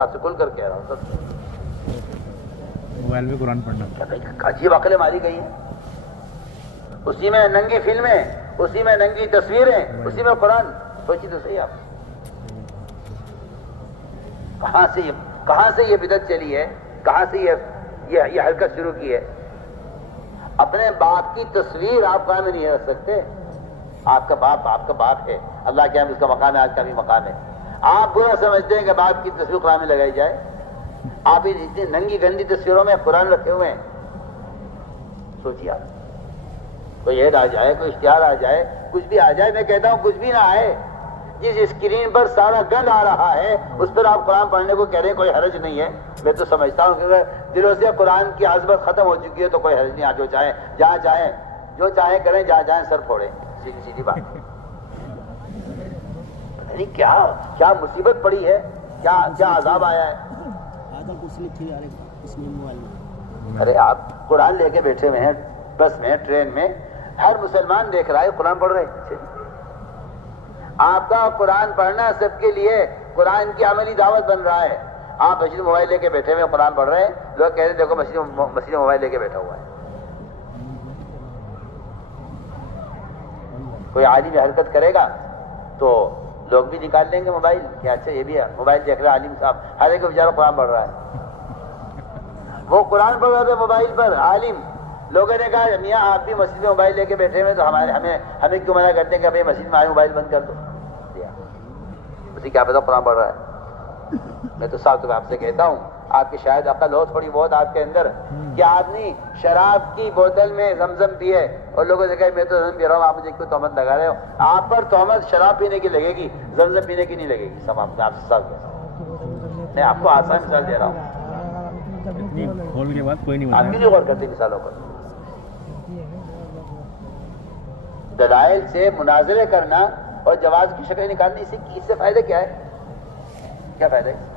آپ سے کھل کر کہہ رہا ہوں سب سے موبائل میں قرآن پڑھنا عجیب عقلیں ماری گئی ہیں. اسی میں ننگی فلمیں، اسی میں ننگی تصویریں، اسی میں قرآن. سوچی تو صحیح آپ کہاں سے یہ بدعت چلی ہے، کہاں سے یہ حرکت شروع کی ہے. اپنے باپ کی تصویر آپ قرآن میں نہیں رکھ سکتے. آپ کا باپ ہے، اللہ کے ہم اس کا مقام ہے، آج کا بھی مقام ہے. آپ برا سمجھتے ہیں کہ باپ کی تصویر قرآن میں لگائی جائے. آپ اتنی ننگی گندی تصویروں میں قرآن رکھے ہوئے ہیں. سوچیے آپ، کوئی ایڈ آ جائے، کوئی اشتہار آ جائے، کچھ بھی آ جائے. میں کہتا ہوں کچھ بھی نہ آئے، جس اسکرین پر سارا گند آ رہا ہے اس پر آپ قرآن پڑھنے کو کہہ رہے ہیں، کوئی حرج نہیں ہے. میں تو سمجھتا ہوں کہ دلوں سے قرآن کی عظمت ختم ہو چکی ہے تو کوئی حرج نہیں. جو چاہیں جہاں چاہیں جو چاہیں کریں، جہاں چاہیں سر پھوڑیں. سیدھی بات. کیا مصیبت پڑی ہے، کیا عذاب آیا ہے. ارے آپ قرآن لے کے بیٹھے ہوئے ہیں بس میں، ٹرین میں، ہر مسلمان دیکھ رہا ہے قرآن پڑھ رہے ہیں. آپ کا قرآن پڑھنا سب کے لیے قرآن کی عملی دعوت بن رہا ہے. آپ مسجد موبائل لے کے بیٹھے ہوئے قرآن پڑھ رہے ہیں، لوگ کہہ رہے ہیں دیکھو مسجد موبائل لے کے بیٹھا ہوا ہے. کوئی عالم حرکت کرے گا تو لوگ بھی نکال لیں گے موبائل کہ اچھا یہ بھی ہے موبائل دیکھ رہا ہے عالم صاحب. ہر ایک بیچارہ قرآن پڑھ رہا ہے. وہ قرآن پڑھ رہے تھے موبائل پر عالم. لوگوں نے کہا میاں آپ بھی مسجد میں موبائل لے کے بیٹھے ہوئے تو ہمیں کیوں منع کرتے ہیں کہ بھائی مسجد میں آئے موبائل بند کر دو. اسی کیا پتا قرآن پڑھ رہا ہے. میں تو صاحب آپ سے کہتا ہوں آپ کی شاید عقل ہو تھوڑی بہت آپ کے اندر کہ آدمی شراب کی بوتل میں زمزم پیے اور لوگوں سے کہے میں تو زمزم پی رہا ہوں، آپ مجھے کیوں تہمت لگا رہے ہو. آپ پر تہمت شراب پینے کی لگے گی، زمزم پینے کی نہیں لگے گی. سب آپ سے سب میں آپ کو آسان مثال دے رہا ہوں. کھول کے بعد کوئی نہیں آپ بھی نہیں غور کرتے مثالوں پر. دلائل سے مناظرے کرنا اور جواز کی شکل نکالنے، اس سے فائدہ کیا ہے؟ کیا فائدہ ہے؟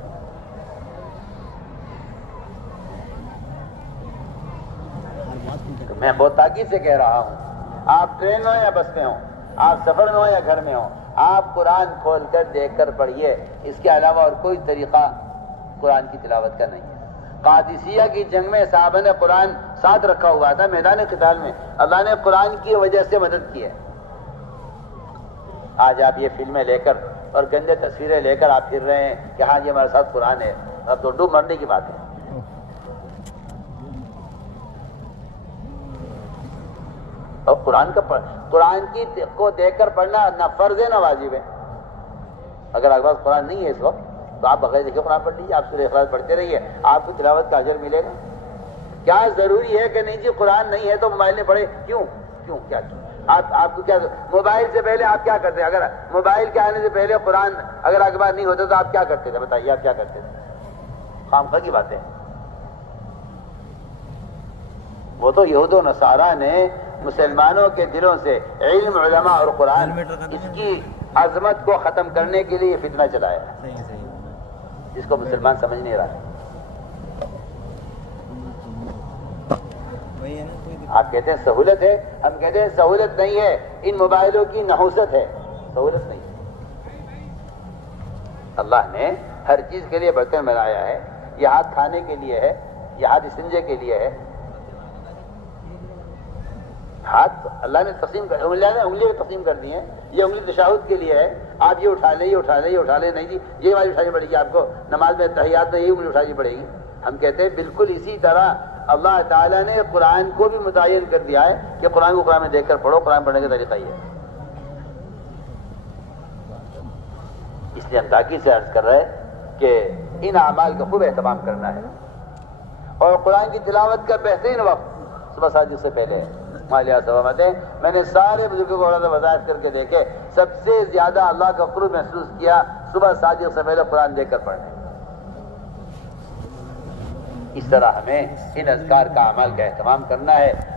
میں بہت تاکید سے کہہ رہا ہوں، آپ ٹرین میں ہو یا بس میں ہو، آپ سفر میں ہو یا گھر میں ہو، آپ قرآن کھول کر دیکھ کر پڑھیے. اس کے علاوہ اور کوئی طریقہ قرآن کی تلاوت کا نہیں ہے. قادسیہ کی جنگ میں صحابہ نے قرآن ساتھ رکھا ہوا تھا. میدان قتال میں اللہ نے قرآن کی وجہ سے مدد کی ہے. آج آپ یہ فلمیں لے کر اور گندے تصویریں لے کر آپ پھر رہے ہیں کہ ہاں یہ ہمارے ساتھ قرآن ہے. اب تو ڈوب مرنے کی بات ہے. اور قرآن کی کو دیکھ کر پڑھنا نہ فرض ہے نہ واجب ہے. اگر آپ کے پاس قرآن نہیں ہے اس وقت تو آپ بغیر دیکھے قرآن پڑھ لیجیے. آپ سورہ اخلاص پڑھتے رہیے، آپ کو تلاوت کا اجر ملے گا. کیا ضروری ہے کہ نہیں جی قرآن نہیں ہے تو موبائل میں پڑھے؟ کیوں کیا آپ کو کیا موبائل سے پہلے آپ کیا کرتے؟ اگر موبائل کے آنے سے پہلے قرآن اگر آپ کے پاس نہیں ہوتا تو آپ کیا کرتے تھے؟ بتائیے آپ کیا کرتے تھے؟ خامخواہ کی باتیں. وہ تو یہود و نصارہ نے مسلمانوں کے دلوں سے علم، علماء اور قرآن اس کی عظمت کو ختم کرنے کے لیے فتنہ چلایا ہے جس کو مسلمان سمجھ نہیں رہا. آپ کہتے ہیں سہولت ہے، ہم کہتے ہیں سہولت نہیں ہے، ان موبائلوں کی نحوست ہے. سہولت نہیں ہے. اللہ نے ہر چیز کے لیے برتن بنایا ہے. یہ ہاتھ کھانے کے لیے ہے، یہ ہاتھ استنجے کے لیے ہے. ہاتھ اللہ نے انگلیاں تقسیم کر دی ہیں. یہ انگلی تشہد کے لیے ہے. آپ یہ اٹھا لیں، یہ اٹھا لیں، یہ اٹھا لیں. نہیں جی یہ والی اٹھانی پڑے گی آپ کو. نماز میں تحیات میں یہ انگلی اٹھانی پڑے گی. ہم کہتے ہیں بالکل اسی طرح اللہ تعالیٰ نے قرآن کو بھی متعین کر دیا ہے کہ قرآن کو قرآن میں دیکھ کر پڑھو. قرآن پڑھنے کا طریقہ یہ ہے. اس لیے ہم تاکید سے عرض کر رہے ہیں کہ ان اعمال کا خوب اہتمام کرنا ہے. اور قرآن کی تلاوت کا بہترین وقت صبح ساجد سے پہلے ہے. میں نے سارے بزرگوں کو وضاحت کر کے دیکھے، سب سے زیادہ اللہ کا قرب محسوس کیا صبح ساجد سے پہلے قرآن دیکھ کر پڑھنے. اس طرح ہمیں ان اذکار کا عمل کا اہتمام کرنا ہے.